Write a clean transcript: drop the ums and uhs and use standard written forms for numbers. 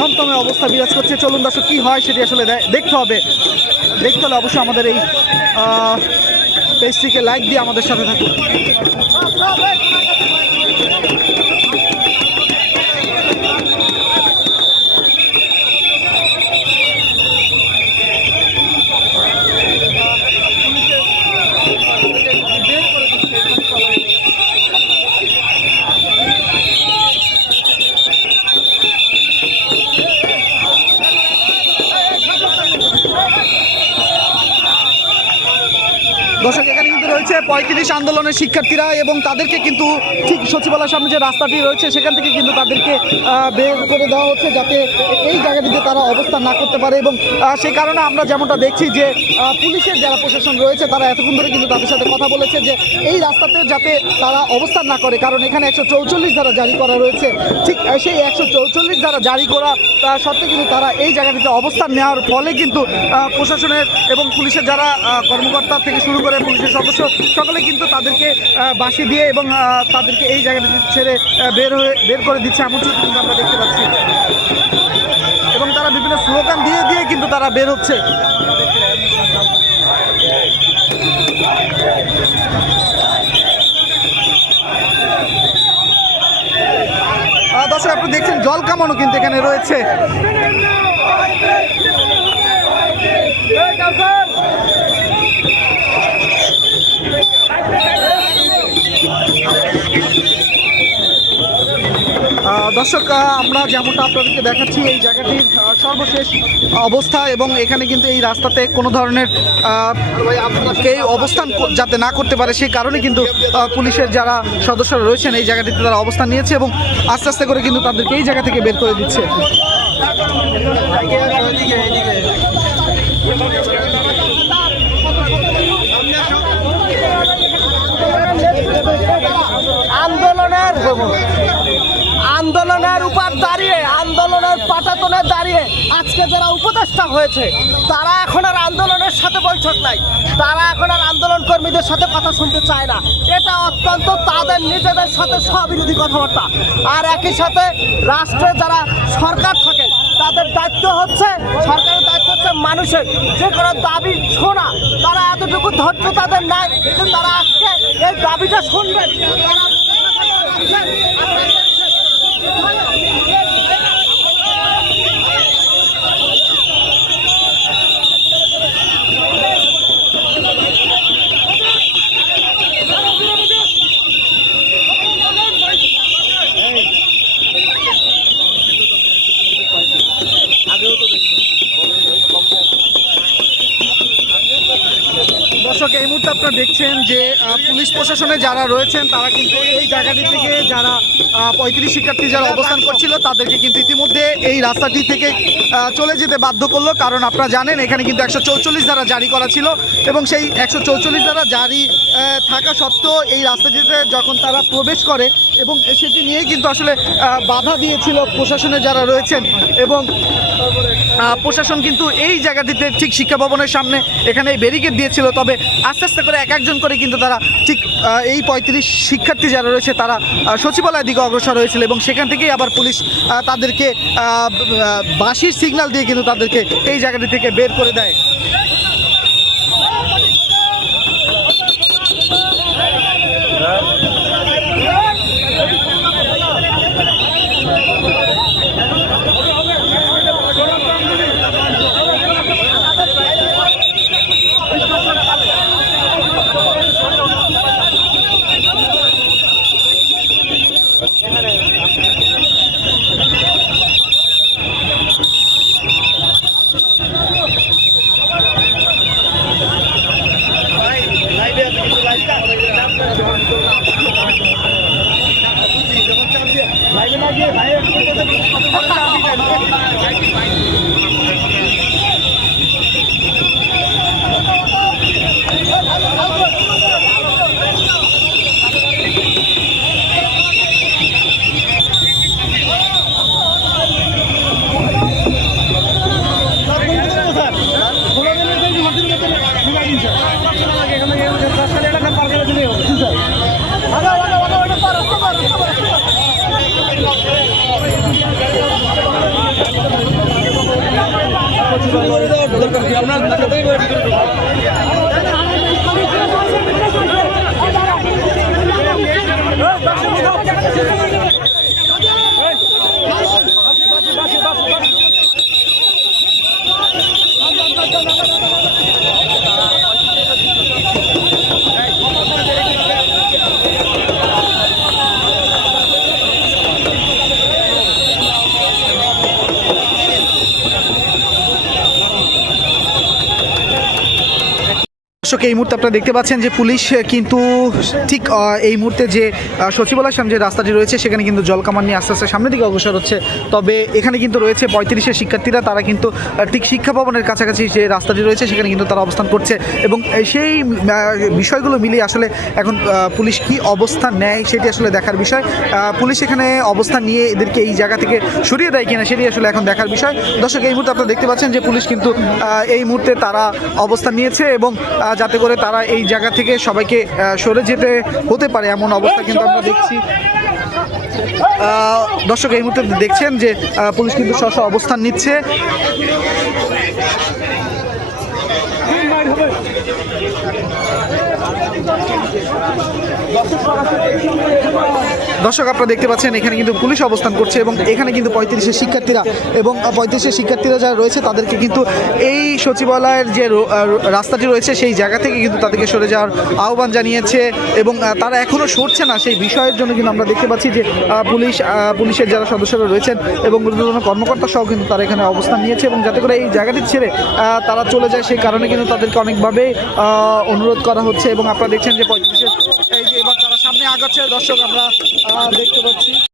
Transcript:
থমথমে অবস্থা বিরাজ করছে। চলুন দর্শক কি হয় সেটি আসলে দেখতে হবে। দেখতে হলে অবশ্যই আমাদের এই পেজটিকে লাইক দিয়ে আমাদের সাথে থাকুন। দর্শক এখানে কিন্তু রয়েছে ৩৫ আন্দোলনের শিক্ষার্থীরা এবং তাদেরকে কিন্তু ঠিক সচিবালয়ের সামনে যে রাস্তাটি রয়েছে সেখান থেকে কিন্তু তাদেরকে বের করে দেওয়া হচ্ছে যাতে এই জায়গাটিতে তারা অবস্থান না করতে পারে। এবং সেই কারণে আমরা যেমনটা দেখছি যে পুলিশের যারা প্রশাসন রয়েছে তারা এতক্ষণ ধরে কিন্তু তাদের সাথে কথা বলেছে যে এই রাস্তাতে যাতে তারা অবস্থান না করে, কারণ এখানে ১৪৪ ধারা জারি করা রয়েছে। ঠিক সেই ১৪৪ ধারা জারি করা সত্ত্বে কিন্তু তারা এই জায়গাটিতে অবস্থান নেওয়ার ফলে কিন্তু প্রশাসনের এবং পুলিশের যারা কর্মকর্তা থেকে শুরু করে পুলিশের সদস্য সকলে কিন্তু তাদেরকে বাঁশি দিয়ে এবং তাদেরকে এই জায়গাটি ছেড়ে বের করে দিচ্ছে এমন চিত্র কিন্তু আমরা দেখতে পাচ্ছি। এবং তারা বিভিন্ন স্লোগান দিয়ে দিয়ে কিন্তু তারা বের হচ্ছে। দর্শক আপনি দেখছেন জল কামানো কিন্তু এখানে রয়েছে। দর্শক আমরা যেমনটা আপনাদেরকে দেখাচ্ছি এই জায়গাটির সর্বশেষ অবস্থা এবং এখানে কিন্তু এই রাস্তাতে কোনো ধরনের অবস্থান যাতে না করতে পারে সেই কারণে কিন্তু পুলিশের যারা সদস্যরা রয়েছেন এই জায়গাটিতে তারা অবস্থান নিয়েছে এবং আস্তে আস্তে করে কিন্তু তাদেরকে এই জায়গা থেকে বের করে দিচ্ছে। আন্দোলনের উপর দাঁড়িয়ে, আন্দোলনের পাটাতনে দাঁড়িয়ে আজকে যারা উপদেষ্টা হয়েছে তারা এখন আর আন্দোলনের সাথে বৈঠক নাই, তারা এখন আর আন্দোলন কর্মীদের সাথে কথা শুনতে চায় না। এটা অত্যন্ত তাদের নিজেদের সাথে স্ববিরোধী কথাবার্তা। আর একই সাথে রাষ্ট্রে যারা সরকার থাকে তাদের দায়িত্ব হচ্ছে, সরকারের দায়িত্ব হচ্ছে মানুষের যে কোনো দাবি শোনা। তারা এতটুকু ধৈর্য তাদের নাই যে তারা আজকে এই দাবিটা শুনবেন। দর্শক এই মুহূর্তে আপনারা দেখছেন যে পুলিশ প্রশাসনে যারা রয়েছেন তারা কিন্তু এই জায়গাটি থেকে যারা ৩৫ শিক্ষার্থী যারা অবস্থান করছিল তাদেরকে কিন্তু ইতিমধ্যে এই রাস্তাটি থেকে চলে যেতে বাধ্য করলো, কারণ আপনারা জানেন এখানে কিন্তু ১৪৪ ধারা জারি করা ছিল এবং সেই ১৪৪ ধারা জারি থাকা সত্ত্বেও এই রাস্তাটিতে যখন তারা প্রবেশ করে এবং সেটি নিয়েই কিন্তু আসলে বাধা দিয়েছিল প্রশাসনে যারা রয়েছেন এবং প্রশাসন কিন্তু এই জায়গাটিতে ঠিক শিক্ষা ভবনের সামনে এখানে ব্যারিকেড দিয়েছিল। তবে আস্তে আস্তে করে এক একজন করে কিন্তু তারা ঠিক এই ৩৫ শিক্ষার্থী যারা রয়েছে তারা সচিবালয়ের দিকে অগ্রসর হয়েছিল এবং সেখান থেকেই আবার পুলিশ তাদেরকে বাঁশির সিগন্যাল দিয়ে কিন্তু তাদেরকে এই জায়গাটি থেকে বের করে দেয়। দর্শক, এই মুহূর্তে আপনারা দেখতে পাচ্ছেন যে পুলিশ কিন্তু ঠিক এই মুহূর্তে যে সচিবালয়ের সামনে যে রাস্তাটি রয়েছে সেখানে কিন্তু জলকামান নিয়ে আস্তে আস্তে সামনের দিকে অগ্রসর হচ্ছে। তবে এখানে কিন্তু রয়েছে 35-এর শিক্ষার্থীরা, তারা কিন্তু ঠিক শিক্ষা ভবনের কাছাকাছি যে রাস্তাটি রয়েছে সেখানে কিন্তু তারা অবস্থান করছে এবং সেই বিষয়গুলো মিলিয়ে আসলে এখন পুলিশ কি অবস্থান নেয় সেটি আসলে দেখার বিষয়। পুলিশ এখানে অবস্থান নিয়ে এদেরকে এই জায়গা থেকে সরিয়ে দেয় কিনা সেটি আসলে এখন দেখার বিষয়। দর্শক, এই মুহূর্তে আপনারা দেখতে পাচ্ছেন যে পুলিশ কিন্তু এই মুহূর্তে তারা অবস্থান নিয়েছে এবং যাতে করে তারা এই জায়গা থেকে সবাইকে সরে যেতে হতে পারে এমন অবস্থা কিন্তু আমরা দেখছি। দর্শক, এই মুহূর্তে দেখছেন যে পুলিশ কিন্তু স্ব অবস্থান নিচ্ছে। দর্শক, আপনারা দেখতে পাচ্ছেন এখানে কিন্তু পুলিশ অবস্থান করছে এবং এখানে কিন্তু 35-এর শিক্ষার্থীরা এবং 35-এর শিক্ষার্থীরা যারা রয়েছে তাদেরকে কিন্তু এই সচিবালয়ের যে রাস্তাটি রয়েছে সেই জায়গা থেকে কিন্তু তাদেরকে সরে যাওয়ার আহ্বান জানিয়েছে এবং তারা এখনও সরছে না। সেই বিষয়ের জন্য কিন্তু আমরা দেখতে পাচ্ছি যে পুলিশের যারা সদস্যরা রয়েছেন এবং ঊর্ধ্বতন কর্মকর্তা সহ কিন্তু তারা এখানে অবস্থান নিয়েছে এবং যাতে করে এই জায়গাটি ছেড়ে তারা চলে যায় সেই কারণে কিন্তু তাদেরকে অনেকভাবে অনুরোধ করা হচ্ছে এবং আপনারা দেখছেন যে 35-এর এই যে এবার তারা সামনে আগাচ্ছে। দর্শক, আমরা দেখতে পাচ্ছি।